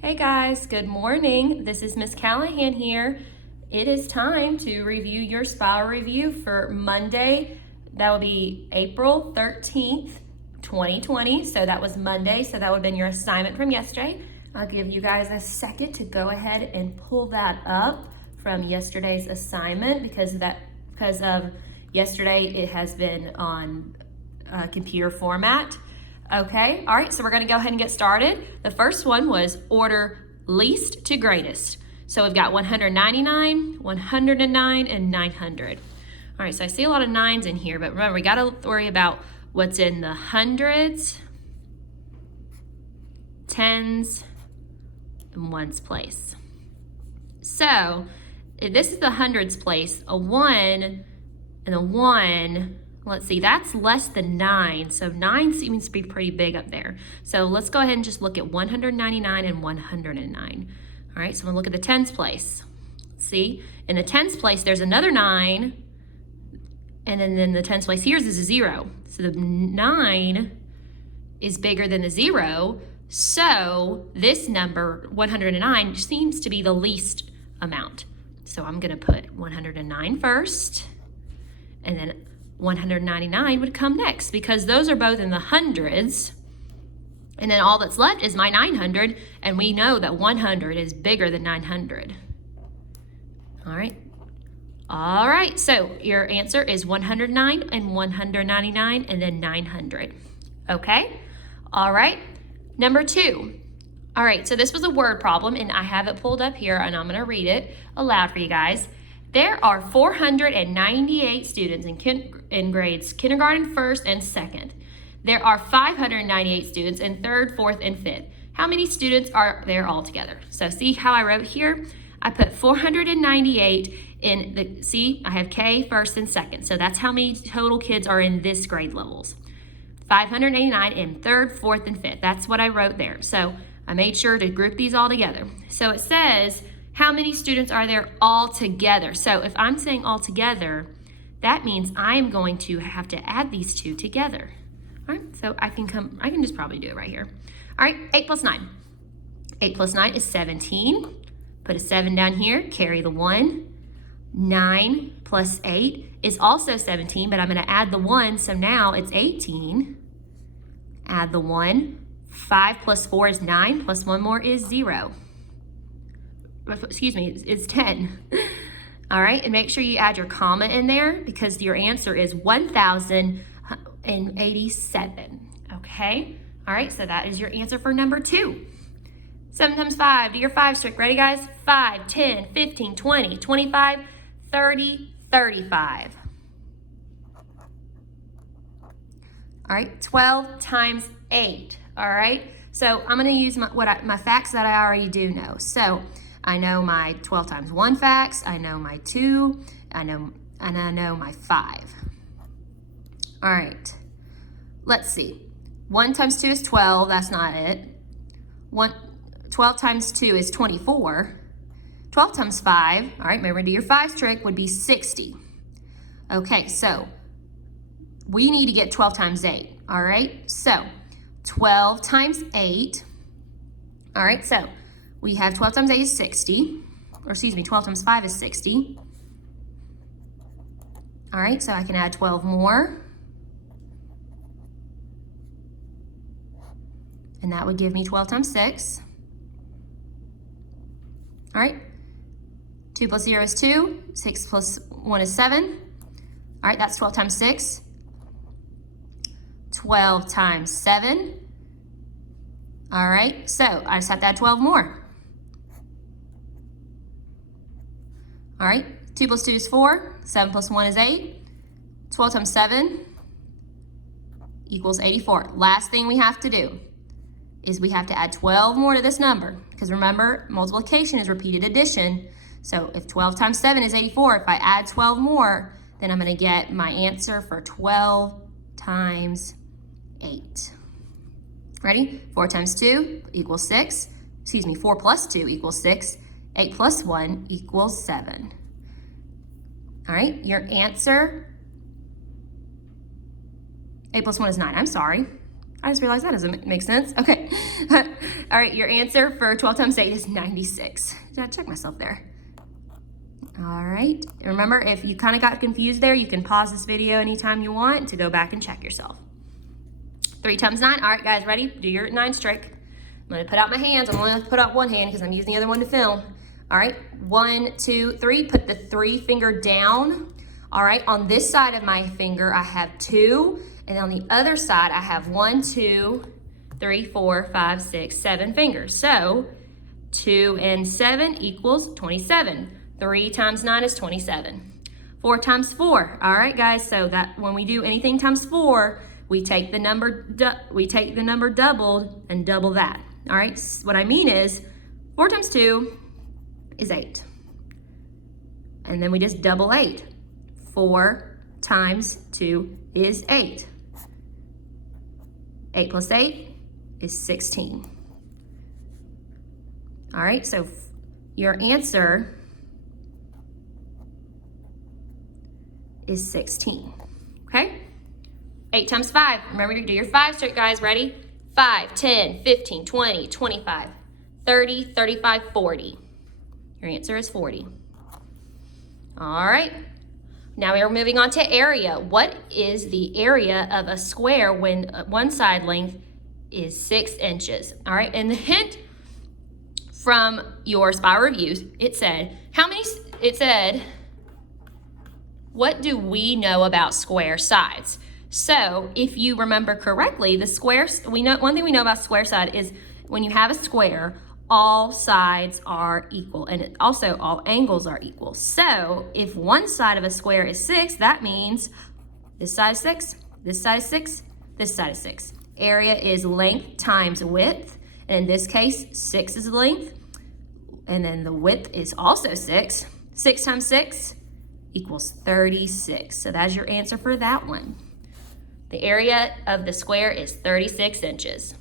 Hey guys, good morning. This is Miss Callahan here. It is time to review your SPIRAL review for Monday. That will be April 13th, 2020. So that was Monday. So that would have been your assignment from yesterday. I'll give you guys a second to go ahead and pull that up from yesterday's assignment because of yesterday it has been on computer format. Okay, all right, so we're gonna go ahead and get started. The first one was order least to greatest. So we've got 199, 109, and 900. All right, so I see a lot of nines in here, but remember, we gotta worry about what's in the hundreds, tens, and ones place. So if this is the hundreds place, a one and a one, let's see, that's less than 9. So 9 seems to be pretty big up there. So let's go ahead and just look at 199 and 109. All right, so we'll look at the tens place. See, in the tens place, there's another 9. And then the tens place here is a 0. So the 9 is bigger than the 0. So this number, 109, seems to be the least amount. So I'm gonna put 109 first, and then 199 would come next because those are both in the hundreds. And then all that's left is my 900, and we know that 100 is bigger than 900. All right, so your answer is 109 and 199 and then 900. Okay, all right, number 2. All right, so this was a word problem, and I have it pulled up here, and I'm gonna read it aloud for you guys. There are 498 students in grades kindergarten, first, and second. There are 598 students in third, fourth, and fifth. How many students are there altogether? So see how I wrote here? I put 498 in the, see, I have K first and second. So that's how many total kids are in this grade levels. 589 in third, fourth, and fifth. That's what I wrote there. So I made sure to group these all together. So it says, how many students are there all together? So if I'm saying all together, that means I'm going to have to add these two together. All right, so I can just probably do it right here. All right, 8 plus 9. 8 plus 9 is 17. Put a 7 down here, carry the 1. 9 plus 8 is also 17, but I'm gonna add the 1, so now it's 18. Add the 1. 5 plus 4 is 9, plus 1 more is 0. Excuse me, it's 10. All right, and make sure you add your comma in there because your answer is 1,087. Okay, all right, so that is your answer for number 2. 7 times 5, do your 5 trick. Ready, guys? 5, 10, 15, 20, 25, 30, 35. All right, 12 times 8. All right, so I'm gonna use my facts that I already do know. So I know my 12 times 1 facts, I know my 2, and I know my 5. All right, let's see. 1 times 2 is 12, that's not it. 12 times 2 is 24. 12 times 5, all right, remember to do your 5 trick, would be 60. Okay, so we need to get 12 times 8, all right? So 12 times 8, all right, so we have 12 times 8 is 60, or excuse me, 12 times 5 is 60. All right, so I can add 12 more. And that would give me 12 times 6. All right, 2 plus 0 is 2, 6 plus 1 is 7. All right, that's 12 times 6. 12 times 7. All right, so I just have to add 12 more. All right, 2 plus 2 is 4, 7 plus 1 is 8. 12 times 7 equals 84. Last thing we have to do is we have to add 12 more to this number, because remember, multiplication is repeated addition. So if 12 times 7 is 84, if I add 12 more, then I'm gonna get my answer for 12 times 8. Ready? 4 times 2 equals 6. Excuse me, 4 plus 2 equals 6. 8 plus 1 equals 7. All right, your answer, 8 plus 1 is 9, I'm sorry. I just realized that doesn't make sense. Okay. All right, your answer for 12 times 8 is 96. Did I check myself there? All right. Remember, if you kind of got confused there, you can pause this video anytime you want to go back and check yourself. 3 times 9. All right, guys, ready? Do your 9s trick. I'm going to put out my hands. I'm going to put out one hand because I'm using the other one to film. All right. 1, 2, 3. Put the 3 finger down. All right. On this side of my finger, I have 2. And on the other side, I have 1, 2, 3, 4, 5, 6, 7 fingers. So 2 and 7 equals 27. 3 times 9 is 27. 4 times 4. All right, guys. So that when we do anything times 4, we take the number doubled and double that. All right. What I mean is 4 times 2 is 8. And then we just double 8. 4 times 2 is 8. 8 plus 8 is 16. All right, so your answer is 16, okay? 8 times 5, remember to do your 5 trick, guys, ready? 5, 10, 15, 20, 25, 30, 35, 40. Your answer is 40. All right. Now we are moving on to area. What is the area of a square when one side length is 6 inches? All right, and the hint from your spiral reviews, it said, what do we know about square sides? So if you remember correctly, one thing we know about square side is when you have a square, all sides are equal, and also all angles are equal. So if one side of a square is 6, that means this side is 6, this side is 6, this side is 6. Area is length times width, and in this case, 6 is the length, and then the width is also 6. 6 times 6 equals 36. So that's your answer for that one. The area of the square is 36 inches.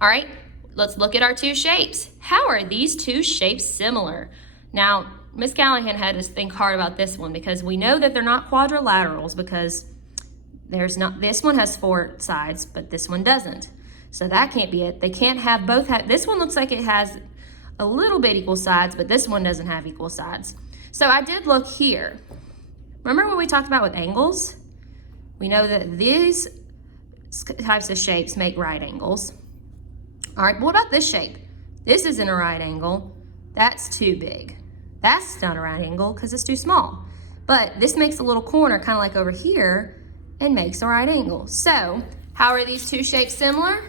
All right. Let's look at our 2 shapes. How are these 2 shapes similar? Now, Miss Callahan had to think hard about this one because we know that they're not quadrilaterals because this one has 4 sides, but this one doesn't. So that can't be it. They can't have both. This one looks like it has a little bit equal sides, but this one doesn't have equal sides. So I did look here. Remember what we talked about with angles? We know that these types of shapes make right angles. All right, what about this shape? This isn't a right angle. That's too big. That's not a right angle because it's too small. But this makes a little corner kind of like over here and makes a right angle. So how are these 2 shapes similar?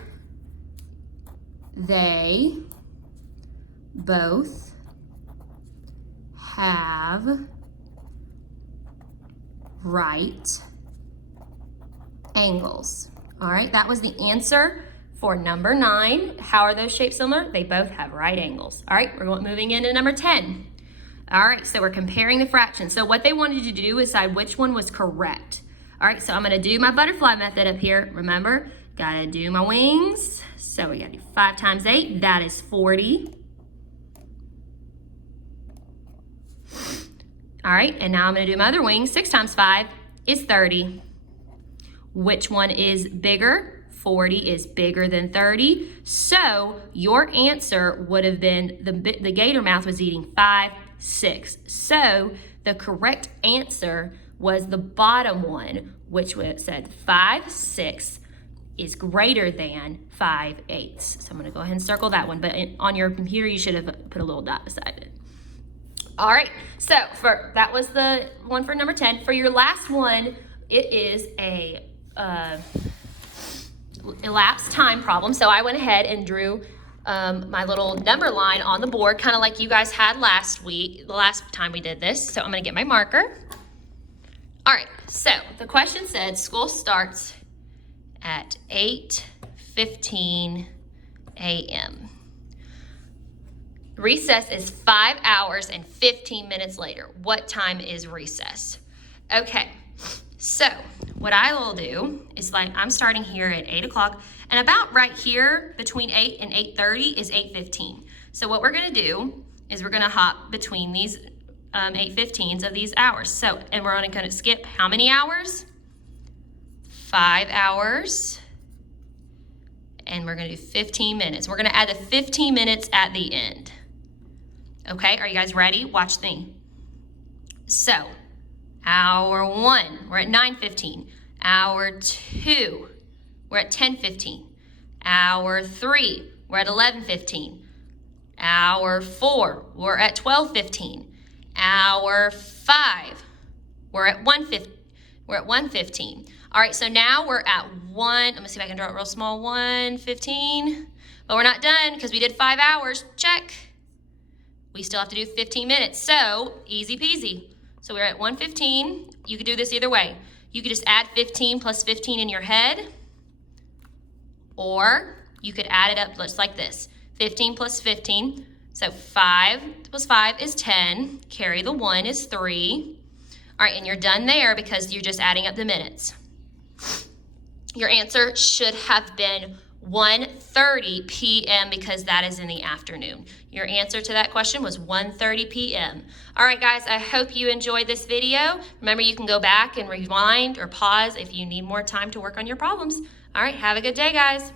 They both have right angles. All right, that was the answer for number 9. How are those shapes similar? They both have right angles. All right, we're moving into number 10. All right, so we're comparing the fractions. So what they wanted you to do is decide which one was correct. All right, so I'm gonna do my butterfly method up here. Remember, gotta do my wings. So we gotta do 5 times 8, that is 40. All right, and now I'm gonna do my other wing. 6 times 5 is 30. Which one is bigger? 40 is bigger than 30. So your answer would have been, the gator mouth was eating 5, 6. So the correct answer was the bottom one, which said 5, 6 is greater than 5, 8. So I'm gonna go ahead and circle that one, but on your computer, you should have put a little dot beside it. All right, so that was the one for number 10. For your last one, it is a elapsed time problem. So I went ahead and drew my little number line on the board, kind of like you guys had last week, the last time we did this. So I'm gonna get my marker. All right, so the question said school starts at 8:15 a.m. Recess is 5 hours and 15 minutes later. What time is recess? Okay, so what I will do is, like, I'm starting here at 8 o'clock, and about right here between 8 and 8:30 is 8:15. So what we're gonna do is we're gonna hop between these 8:15s of these hours. So, and we're only gonna skip how many hours? 5 hours and we're gonna do 15 minutes. We're gonna add the 15 minutes at the end. Okay, are you guys ready? Watch me. So, hour 1, we're at 9:15. Hour 2, we're at 10:15. Hour 3, we're at 11:15. Hour 4, we're at 12:15. Hour 5, we're at 1:15. All right, so now we're at 1, let me see if I can draw it real small, 1:15. But we're not done because we did 5 hours, check. We still have to do 15 minutes, so easy peasy. So we're at 1:15. You could do this either way. You could just add 15 plus 15 in your head, or you could add it up just like this. 15 plus 15, so 5 plus 5 is 10. Carry the 1 is 3. All right, and you're done there because you're just adding up the minutes. Your answer should have been 1:30 p.m. because that is in the afternoon. Your answer to that question was 1:30 p.m. All right, guys, I hope you enjoyed this video. Remember, you can go back and rewind or pause if you need more time to work on your problems. All right, have a good day, guys.